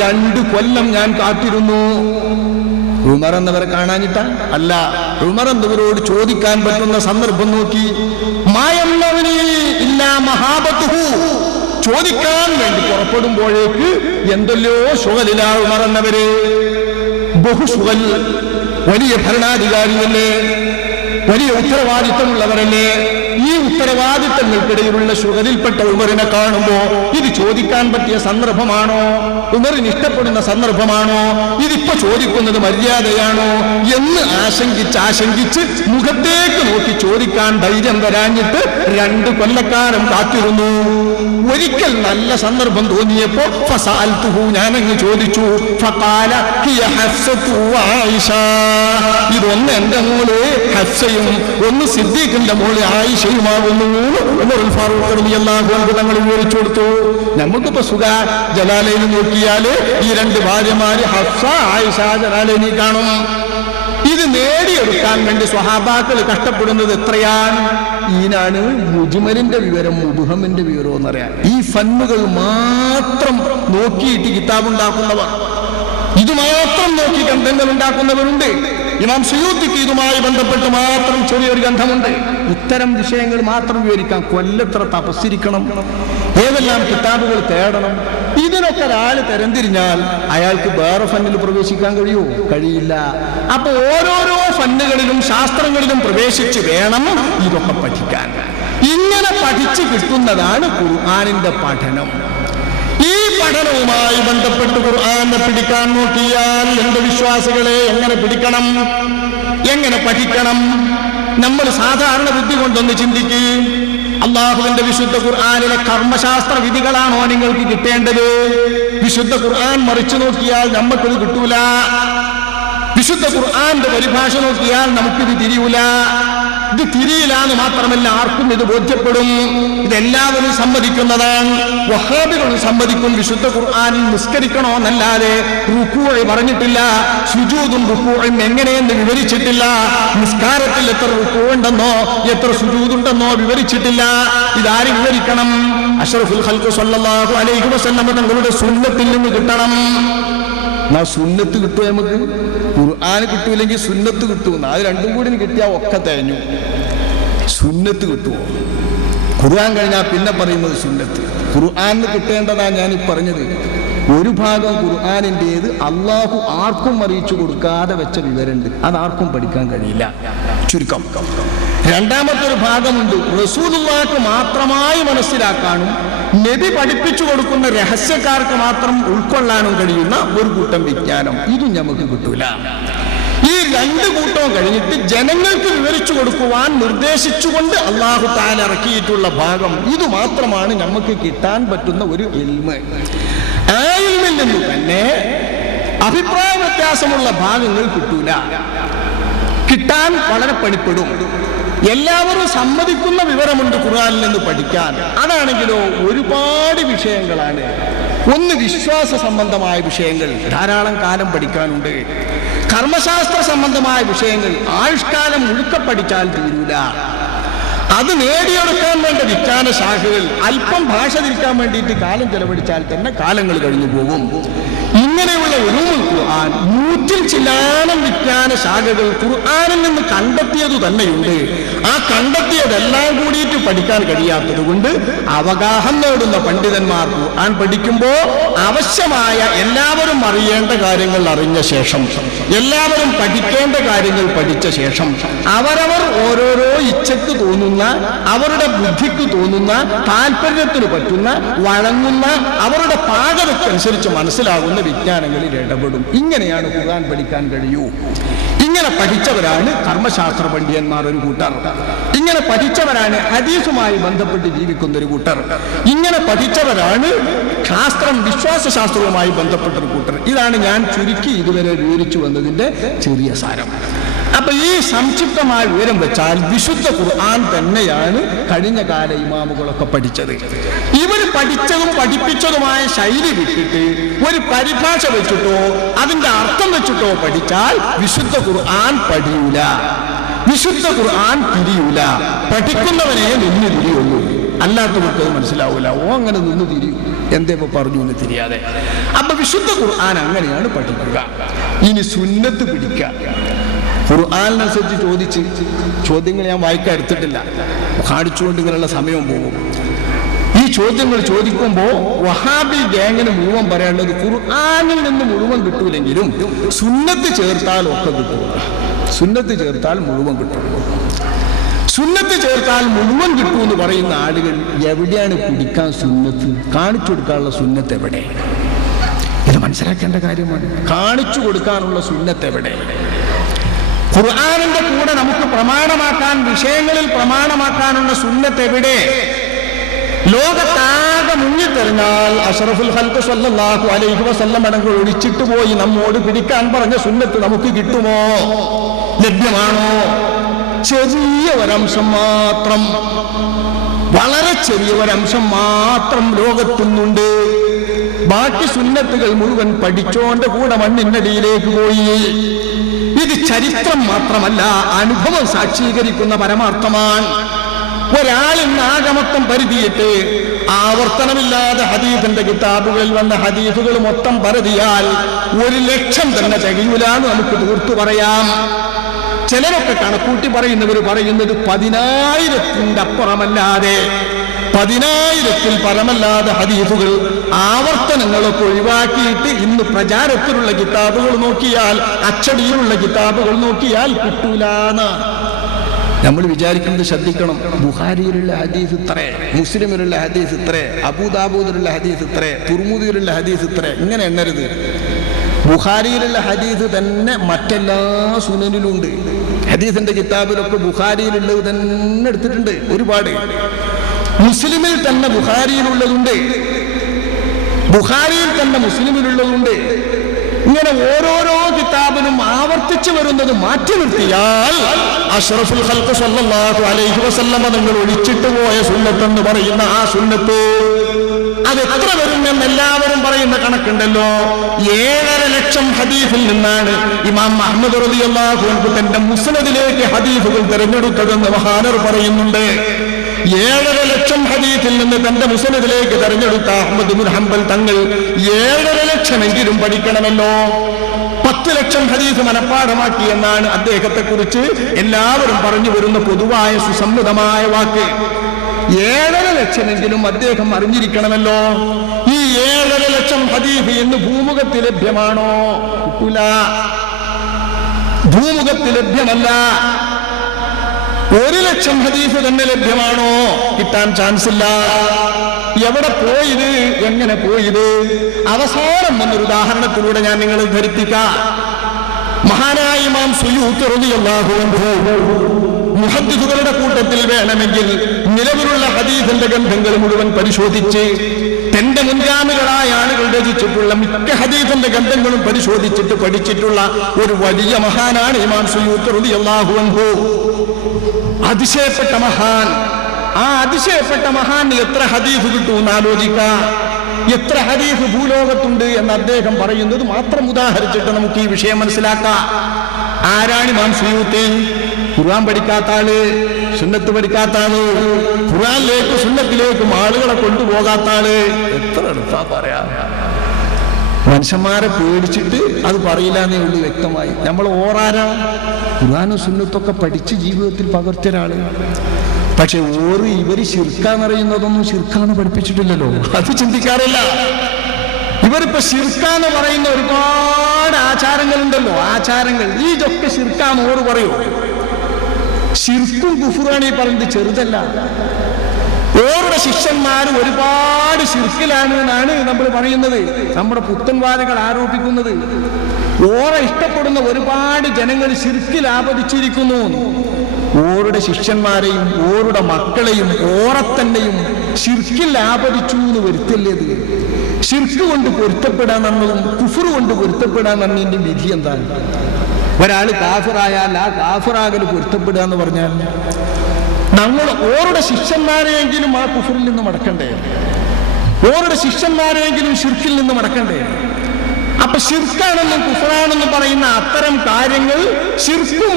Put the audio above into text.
രണ്ട് കൊല്ലം ഞാൻ കാത്തിരുന്നു. ഉമർ എന്നവരെ കാണാനിട്ട അല്ല ഉമർ എന്നവരോട് ചോദിക്കാൻ പറ്റുന്ന സന്ദർഭം നോക്കി. ഇല്ല മഹാബത്തുഹു. ചോദിക്കാൻ വേണ്ടി പുറപ്പെടുമ്പോഴേക്ക് എന്തെല്ലോ സുഖലിലാ ഉമർ എന്നവര് ബഹുസുഖൽ വലിയ ഭരണാധികാരിയല്ലേ? വലിയ ഉത്തരവാദിത്തമുള്ളവരല്ലേ? ഈ ഉത്തരവാദിത്തങ്ങൾക്കിടയിലുള്ള ഷുഗറിൽപ്പെട്ട ഉമറിനെ കാണുമ്പോ ഇത് ചോദിക്കാൻ പറ്റിയ സന്ദർഭമാണോ? ഉമറിന് ഇഷ്ടപ്പെടുന്ന സന്ദർഭമാണോ? ഇതിപ്പോ ചോദിക്കുന്നത് മര്യാദയാണോ? എന്ന് ആശങ്കിച്ച് ആശങ്കിച്ച് മുഖത്തേക്ക് നോക്കി ചോദിക്കാൻ ധൈര്യം വരാഞ്ഞിട്ട് രണ്ട് കൊല്ലക്കാരം കാത്തിരുന്നു. ഒരിക്കൽ നല്ല സന്ദർഭം തോന്നിയപ്പോ ഞാനങ്ങ് ചോദിച്ചു. ആയിഷ ഇതൊന്ന് എന്റെ മോൾ ഹഫ്സയും ഒന്ന് സിദ്ദീഖിന്റെ മോൾ ആയിഷയുമാകുന്നു അൻഹു തങ്ങൾ വിവരിച്ചു കൊടുത്തു. നമുക്കിപ്പോ സുഖ ജലാലയിൽ നോക്കിയാൽ ഈ രണ്ട് ഭാര്യമാര് ഹഫ്സ ആയിഷ ജലാലയിൽ കാണും. ഇത് നേടിയെടുക്കാൻ വേണ്ടി സ്വഹാബാക്കൾ കഷ്ടപ്പെടുന്നത് എത്രയാണ്? ഈനാണ് മുജുമലിന്റെ വിവരം മുബുഹമിന്റെ വിവരം എന്നറിയാൻ. ഈ ഫന്നുകൾ മാത്രം നോക്കിയിട്ട് കിതാബുണ്ടാക്കുന്നവർ ഇത് മാത്രം നോക്കി ഗ്രന്ഥങ്ങൾ ഉണ്ടാക്കുന്നവരുണ്ട്. ഇമാം സുയൂത്തിക്ക് ഇതുമായി ബന്ധപ്പെട്ട് മാത്രം ചെറിയൊരു ഗ്രന്ഥമുണ്ട്. ഇത്തരം വിഷയങ്ങൾ മാത്രം വിവരിക്കാം കൊല്ലത്ര തപസ്സിരിക്കണം. ഏതെല്ലാം കിതാബുകൾ തേടണം. ഇതിനൊക്കെ ഒരാൾ തരംതിരിഞ്ഞാൽ അയാൾക്ക് വേറെ ഫന്നിൽ പ്രവേശിക്കാൻ കഴിയുമോ കഴിയില്ല. അപ്പൊ ഓരോരോ ഫന്നുകളിലും ശാസ്ത്രങ്ങളിലും പ്രവേശിച്ച് വേണം ഇതൊക്കെ പഠിക്കാൻ. ഇങ്ങനെ പഠിച്ചു കിട്ടുന്നതാണ് ഖുർആാനിന്റെ പഠനം. ഈ പഠനവുമായി ബന്ധപ്പെട്ട് ഖുർആാനെ പിടിക്കാൻ നോക്കിയാൽ എന്റെ വിശ്വാസികളെ എങ്ങനെ പിടിക്കണം? എങ്ങനെ പഠിക്കണം? നമ്മൾ സാധാരണ ബുദ്ധി കൊണ്ടൊന്ന് ചിന്തിക്ക്. അള്ളാഹുവിന്റെ വിശുദ്ധ ഖുർആാനിലെ കർമ്മശാസ്ത്ര വിധികളാണോ നിങ്ങൾക്ക് കിട്ടേണ്ടത്? വിശുദ്ധ ഖുർആൻ മറിച്ചു നോക്കിയാൽ നമുക്കത് കിട്ടൂല. വിശുദ്ധ ഖുർആന്റെ പരിഭാഷ നോക്കിയാൽ നമുക്കിത് തിരിയൂല. ഇത് തിരിയിലാന്ന് മാത്രമല്ല ആർക്കും ഇത് ബോധ്യപ്പെടും. ഇതെല്ലാവരും സമ്മതിക്കുന്നതാണ് വഹാബികൾ സമ്മതിക്കും വിശുദ്ധ ഖുർആാനിൽ നിസ്കരിക്കണോ എന്നല്ലാതെ റുക്കൂഴ് പറഞ്ഞിട്ടില്ല. സുജൂതും റുക്കൂഴും എങ്ങനെയെന്ന് വിവരിച്ചിട്ടില്ല. നിസ്കാരത്തിൽ എത്ര റുക്കൂണ്ടെന്നോ എത്ര സുജൂതുണ്ടെന്നോ വിവരിച്ചിട്ടില്ല. ഇതാര് വിവരിക്കണം? അഷറഫുൽ ഹൽക്കു സല്ലാഹു അലൈഹി വസല്ലം തങ്ങളുടെ സുന്നത്തിൽ നിന്ന് കിട്ടണം. എന്നാ സുന്നത്ത് കിട്ടുമോ നമുക്ക്? ഖുർആൻ കിട്ടൂലെങ്കിൽ സുന്നത്ത് കിട്ടുമെന്ന് അത് രണ്ടും കൂടി കിട്ടിയാൽ ഒക്കെ തേഞ്ഞു സുന്നത്ത് കിട്ടുമോ ഖുർആൻ കഴിഞ്ഞാൽ പിന്നെ പറയുന്നത് സുന്നത്ത്. ഖുർആാനിന് കിട്ടേണ്ടതാ ഞാൻ ഈ പറഞ്ഞത്. ഒരു ഭാഗം ഖുർആാനിന്റെത് അള്ളാഹു ആർക്കും അറിയിച്ചു കൊടുക്കാതെ വെച്ച വിവരമുണ്ട് അത് ആർക്കും പഠിക്കാൻ കഴിയില്ല. ചുരുക്കം. രണ്ടാമത്തെ ഒരു ഭാഗമുണ്ട്. റസൂലുള്ളാക്ക് മാത്രമായി മനസ്സിലാക്കാനും നബി പഠിപ്പിച്ചു കൊടുക്കുന്ന രഹസ്യക്കാർക്ക് മാത്രം ഉൾക്കൊള്ളാനും കഴിയുന്ന ഒരു കൂട്ടം വിജ്ഞാനം. ഇതും നമുക്ക് കിട്ടൂല. ഈ രണ്ട് കൂട്ടവും കഴിഞ്ഞിട്ട് ജനങ്ങൾക്ക് വിവരിച്ചു കൊടുക്കുവാൻ നിർദ്ദേശിച്ചുകൊണ്ട് അള്ളാഹു താൻ ഇറക്കിയിട്ടുള്ള ഭാഗം. ഇത് മാത്രമാണ് നമുക്ക് കിട്ടാൻ പറ്റുന്ന ഒരു എൽമ. ആ എൽമിൽ നിന്ന് തന്നെ അഭിപ്രായ വ്യത്യാസമുള്ള ഭാഗങ്ങൾ കിട്ടൂല. കിട്ടാൻ വളരെ പണിപ്പെടും എല്ലാവരും സമ്മതിക്കുന്ന വിവരമുണ്ട് ഖുർആാനിൽ നിന്ന് പഠിക്കാൻ. അതാണെങ്കിലോ ഒരുപാട് വിഷയങ്ങളാണ്. ഒന്ന് വിശ്വാസ സംബന്ധമായ വിഷയങ്ങൾ. ധാരാളം കാലം പഠിക്കാനുണ്ട്. കർമ്മശാസ്ത്ര സംബന്ധമായ വിഷയങ്ങൾ. ആയുഷ്കാലം മുഴുക്ക പഠിച്ചാൽ തീരൂല. അത് നേടിയെടുക്കാൻ വേണ്ട വിജ്ഞാന ശാഖകൾ അല്പം ഭാഷ തിരിക്കാൻ വേണ്ടിയിട്ട് കാലം ചെലവഴിച്ചാൽ തന്നെ കാലങ്ങൾ കഴിഞ്ഞു പോകും. ഇങ്ങനെയുള്ള ഒരു ഖുർആൻ നൂറ്റിൽ ചിലാനം വിജ്ഞാന ശാഖകൾ ഖുർആനിൽ നിന്ന് കണ്ടെത്തിയത് തന്നെയുണ്ട്. ആ കണ്ടെത്തിയതെല്ലാം കൂടിയിട്ട് പഠിക്കാൻ കഴിയാത്തത് കൊണ്ട് അവഗാഹം നേടുന്ന പണ്ഡിതന്മാർ ഖുർആൻ പഠിക്കുമ്പോൾ ആവശ്യമായ എല്ലാവരും അറിയേണ്ട കാര്യങ്ങൾ അറിഞ്ഞ ശേഷം എല്ലാവരും പഠിക്കേണ്ട കാര്യങ്ങൾ പഠിച്ച ശേഷം അവരവർ ഓരോരോ ഇച്ഛക്ക് തോന്നുന്ന അവരുടെ ബുദ്ധിക്ക് തോന്നുന്ന താല്പര്യത്തിന് പറ്റുന്ന വഴങ്ങുന്ന അവരുടെ പാകതയ്ക്കനുസരിച്ച് മനസ്സിലാകുന്ന വിജ്ഞാനങ്ങളിൽ ഇടപെടും. ഇങ്ങനെയാണ് ഖുർആൻ പഠിക്കാൻ കഴിയൂ. ഇങ്ങനെ പഠിച്ചവരാണ് കർമ്മശാസ്ത്ര പണ്ഡിതന്മാർ ഒരു കൂട്ടർ. ഇങ്ങനെ പഠിച്ചവരാണ് ഹദീസുമായി ബന്ധപ്പെട്ട് ജീവിക്കുന്ന ഒരു കൂട്ടർ. ഇങ്ങനെ പഠിച്ചവരാണ് ശാസ്ത്രം വിശ്വാസ ശാസ്ത്രവുമായി ബന്ധപ്പെട്ട ഒരു കൂട്ടർ. ഇതാണ് ഞാൻ ചുരുക്കി ഇതുവരെ വിവരിച്ചു വന്നതിന്റെ ചെറിയ സാരം. അപ്പൊ ഈ സംക്ഷിപ്തമായ വിവരം വെച്ചാൽ വിശുദ്ധ ഖുർആൻ തന്നെയാണ് കഴിഞ്ഞ കാല ഇമാമുകളൊക്കെ പഠിച്ചത്. ഇവർ പഠിച്ചതും പഠിപ്പിച്ചതുമായ ശൈലി വിട്ടിട്ട് ഒരു പരിഭാഷ വെച്ചിട്ടോ അതിന്റെ അർത്ഥം വെച്ചിട്ടോ പഠിച്ചാൽ വിശുദ്ധ ഖുർആൻ പഠിയൂല. വിശുദ്ധ ഖുർആൻ തിരിയൂല. പഠിക്കുന്നവനെ നിന്ന് തിരിയുള്ളൂ. അല്ലാത്തവർക്ക് അത് മനസ്സിലാവൂല. ഓ അങ്ങനെ നിന്ന് തിരിയൂ. എന്തേ പറഞ്ഞു എന്ന് തിരിയാതെ. അപ്പൊ വിശുദ്ധ ഖുർആൻ അങ്ങനെയാണ് പഠിക്കുക. ഇനി സുന്നത്ത് പിടിക്കുക. ഖുർആാനിനനുസരിച്ച് ചോദിച്ച് ചോദ്യങ്ങൾ ഞാൻ വായിക്കാൻ എടുത്തിട്ടില്ല. കാണിച്ചുകൊണ്ട് ഇങ്ങനെയുള്ള സമയം പോകും. ഈ ചോദ്യങ്ങൾ ചോദിക്കുമ്പോൾ വഹാബി ഗ്യാങ്ങിന് മുഴുവൻ പറയാനുള്ളത് ഖുർആാനിൽ നിന്ന് മുഴുവൻ കിട്ടൂലെങ്കിലും സുന്നത്ത് ചേർത്താൽ ഒക്കെ കിട്ടും. സുന്നത്ത് ചേർത്താൽ മുഴുവൻ കിട്ടും. സുന്നത്ത് ചേർത്താൽ മുഴുവൻ കിട്ടും എന്ന് പറയുന്ന ആളുകൾ എവിടെയാണ് കുടിക്കാൻ സുന്നത്ത്? കാണിച്ചു കൊടുക്കാനുള്ള സുന്നത്ത് എവിടെ? ഇത് മനസ്സിലാക്കേണ്ട കാര്യമാണ്. കാണിച്ചു കൊടുക്കാനുള്ള സുന്നത്ത് എവിടെ? ഖുർആാനിന്റെ കൂടെ നമുക്ക് പ്രമാണമാക്കാൻ വിഷയങ്ങളിൽ പ്രമാണമാക്കാനുള്ള സുന്നത്ത് എവിടെ? ലോകത്താകെ മുങ്ങിത്തെറിഞ്ഞാൽ അഷറഫുൽ ഹൽക്ക് സല്ലല്ലാഹു അലൈഹി വസല്ലം അടങ്ങൾ ഒഴിച്ചിട്ട് പോയി നമ്മോട് പിടിക്കാൻ പറഞ്ഞ സുന്നത്ത് നമുക്ക് കിട്ടുമോ? ലഭ്യമാണോ? ചെറിയ ഒരംശം മാത്രം. വളരെ ചെറിയ ഒരംശം മാത്രം ലോകത്തുന്നുണ്ട്. ബാക്കി സുന്നത്തുകൾ മുഴുവൻ പഠിച്ചോണ്ട് കൂടെ മണ്ണിനടിയിലേക്ക് പോയി. ഇത് ചരിത്രം മാത്രമല്ല അനുഭവം സാക്ഷീകരിക്കുന്ന പരമാർത്ഥമാണ്. ഒരാൾ നാഗമത്തം പരിധിയിട്ട് ആവർത്തനമില്ലാതെ ഹദീഫിന്റെ കിതാബുകളിൽ വന്ന ഹദീഫുകൾ മൊത്തം പരതിയാൽ ഒരു ലക്ഷം തന്നെ തികയൂലാന്ന് നമുക്ക് തീർത്തു പറയാം. ചിലരൊക്കെ കണക്കൂട്ടി പറയുന്നവർ പറയുന്നത് പതിനായിരത്തിന്റെ അപ്പുറമല്ലാതെ പതിനായിരത്തിൽ പരമല്ലാതെ ഹദീഫുകൾ ആവർത്തനങ്ങളൊക്കെ ഒഴിവാക്കിയിട്ട് ഇന്ന് പ്രചാരത്തിലുള്ള കിതാബുകൾ നോക്കിയാൽ അച്ചടിയിലുള്ള കിതാബുകൾ നോക്കിയാൽ കിട്ടൂലാന്ന്. നമ്മൾ വിചാരിക്കുന്നത് ശ്രദ്ധിക്കണം. ബുഹാരിയിലുള്ള ഹദീസ് ഇത്രേ മുസ്ലിമിലുള്ള ഹദീസ് ഇത്രേ അബൂദാബൂദിലുള്ള ഹദീസ് ഇത്രേ തുർമുദിയിലുള്ള ഹദീസ് ഇത്രേ ഇങ്ങനെ എണ്ണരുത്. ബുഹാരിയിലുള്ള ഹദീസ് തന്നെ മറ്റെല്ലാ സുനനിലും ഉണ്ട്. ഹദീസിന്റെ കിതാബിലൊക്കെ ബുഹാരിയിലുള്ളത് തന്നെ എടുത്തിട്ടുണ്ട് ഒരുപാട്. മുസ്ലിമിൽ തന്നെ ബുഹാരിയിലുള്ളതുണ്ട് ബുഹാരിയിൽ തന്നെ മുസ്ലിമിലുള്ളതുണ്ട്. ഇങ്ങനെ ഓരോരോ കിതാബിനും ആവർത്തിച്ചു വരുന്നത് മാറ്റി നിർത്തിയാൽ അഷ്റഫുൽ ഹൽക്ക് സല്ലല്ലാഹു അലൈഹി വസല്ലമ നിങ്ങൾ ഒഴിച്ചിട്ട് പോയ സുന്നത്ത് എന്ന് പറയുന്ന ആ സുന്നത്ത് അത് എത്ര വരും എന്ന് എല്ലാവരും പറയുന്ന കണക്കുണ്ടല്ലോ. ഏഴര ലക്ഷം ഹദീഫിൽ നിന്നാണ് ഇമാം അഹമ്മദ് റബിയല്ലാഹു തന്റെ മുസ്ലിദിലേക്ക് ഹദീഫുകൾ തിരഞ്ഞെടുത്തതെന്ന് മഹാനർ പറയുന്നുണ്ട്. ഏഴര ലക്ഷം ഹദീസിൽ നിന്ന് തന്റെ മുസ്ലിമിലേക്ക് തെരഞ്ഞെടുത്ത അഹമ്മദ് ബിൻ ഹംബൽ തങ്ങൾ ഏഴര ലക്ഷമെങ്കിലും പഠിക്കണമല്ലോ. പത്ത് ലക്ഷം ഹദീസ് മനഃപ്പാഠമാക്കി എന്നാണ് അദ്ദേഹത്തെ കുറിച്ച് എല്ലാവരും പറഞ്ഞു വരുന്ന പൊതുവായ സുസമ്മതമായ വാക്ക്. ഏഴര ലക്ഷമെങ്കിലും അദ്ദേഹം അറിഞ്ഞിരിക്കണമല്ലോ. ഈ ഏഴര ലക്ഷം ഹദീഫ് എന്ന് ഭൂമുഖത്ത് ലഭ്യമാണോ? കിട്ടൂല ഭൂമുഖത്ത് ലഭ്യമല്ല. ഒരു ലക്ഷം ഹദീഫ് തന്നെ ലഭ്യമാണോ? കിട്ടാൻ ചാൻസ് ഇല്ല എവിടെ പോയത്? എങ്ങനെ പോയത്? അവസാനം എന്നൊരു ഉദാഹരണത്തിലൂടെ ഞാൻ നിങ്ങളെ ധരിപ്പിക്കാം. മഹാനായ ഇമാം സുയൂത്ത് റളിയല്ലാഹു അൻഹു കൂട്ടത്തിൽ വേണമെങ്കിൽ നിലവിലുള്ള ഹദീസിന്റെ ഗ്രന്ഥങ്ങൾ മുഴുവൻ പരിശോധിച്ച് തന്റെ മുൻഗാമികളായ ആളുകൾ രചിച്ചിട്ടുള്ള മിക്ക ഹദീസിന്റെ ഗ്രന്ഥങ്ങളും പരിശോധിച്ചിട്ട് പഠിച്ചിട്ടുള്ള ഒരു വലിയ മഹാനാണ് ഇമാം സുയൂത്ത് റളിയല്ലാഹു അൻഹു. അതിശയപ്പെട്ട മഹാൻ. ആ അതിശയപ്പെട്ട മഹാൻ എത്ര ഹദീഫ് കിട്ടുമെന്ന് ആലോചിക്കാം. എത്ര ഹദീഫ് ഭൂലോകത്തുണ്ട് എന്ന് അദ്ദേഹം പറയുന്നത് മാത്രം ഉദാഹരിച്ചിട്ട് നമുക്ക് ഈ വിഷയം മനസ്സിലാക്കാം. ആരാണ് സുയൂത്തി? ഖുർആൻ പഠിക്കാത്ത ആൾ സുന്നത്ത് പഠിക്കാത്ത ആൾ ഖുർആനിലേക്ക് സുന്നത്തിലേക്കും ആളുകളെ കൊണ്ടുപോകാത്ത ആൾ. എത്ര എടുത്താ പറയാ? മനുഷ്യന്മാരെ പേടിച്ചിട്ട് അത് പറയില്ല എന്നേ ഉള്ളൂ വ്യക്തമായി. നമ്മൾ ഓറാരാ? ഖുർആാനും സുന്നത്തൊക്കെ പഠിച്ച് ജീവിതത്തിൽ പകർത്തിയ ഒരാൾ പക്ഷെ ഓറ് ഇവർ ശിർക്കാന്നറിയുന്നതൊന്നും ശിർക്കാന്ന് പഠിപ്പിച്ചിട്ടില്ലല്ലോ. അത് ചിന്തിക്കാറില്ല. ഇവരിപ്പോ ശിർക്കാന്ന് പറയുന്ന ഒരുപാട് ആചാരങ്ങളുണ്ടല്ലോ. ആചാരങ്ങൾ. ഇതൊക്കെ ശിർക്കാന്ന് ഓറ് പറയൂ. ശിർക്കും കുഫുറാണ് ഈ പറയുന്നത്. ചെറുതല്ല. ഓരുടെ ശിഷ്യന്മാർ ഒരുപാട് ശിർക്കിലാണ് എന്നാണ് നമ്മൾ പറയുന്നത്. നമ്മുടെ പുത്തൻവാദികൾ ആരോപിക്കുന്നത്. ഓറെ ഇഷ്ടപ്പെടുന്ന ഒരുപാട് ജനങ്ങൾ ശിർക്കിൽ ആപതിച്ചിരിക്കുന്നു. ഓരുടെ ശിഷ്യന്മാരെയും ഓരുടെ മക്കളെയും ഓറെ തന്നെയും ശിർക്കിൽ ആപതിച്ചു എന്ന് വരുത്തല്ലേത്. ശിർക്ക് കൊണ്ട് പൊരുത്തപ്പെടാന്നുള്ളതും കുഫർ കൊണ്ട് പൊരുത്തപ്പെടാന്നുള്ളതിന്റെ വിധി എന്താണ്? ഒരാൾ കാഫിറായാൽ ആ കാഫിറാകൽ പൊരുത്തപ്പെടുക എന്ന് പറഞ്ഞാൽ നമ്മൾ ഓരുടെ ശിഷ്യന്മാരെയെങ്കിലും ആ കുഫറിൽ നിന്ന് മടക്കണ്ടേ? ഓരുടെ ശിഷ്യന്മാരെയെങ്കിലും ഷിർക്കിൽ നിന്ന് മടക്കണ്ടേ? അപ്പൊ ഷിർക്കാണെന്നും കുഫറാണെന്നും പറയുന്ന അത്തരം കാര്യങ്ങൾ ഷിർക്കും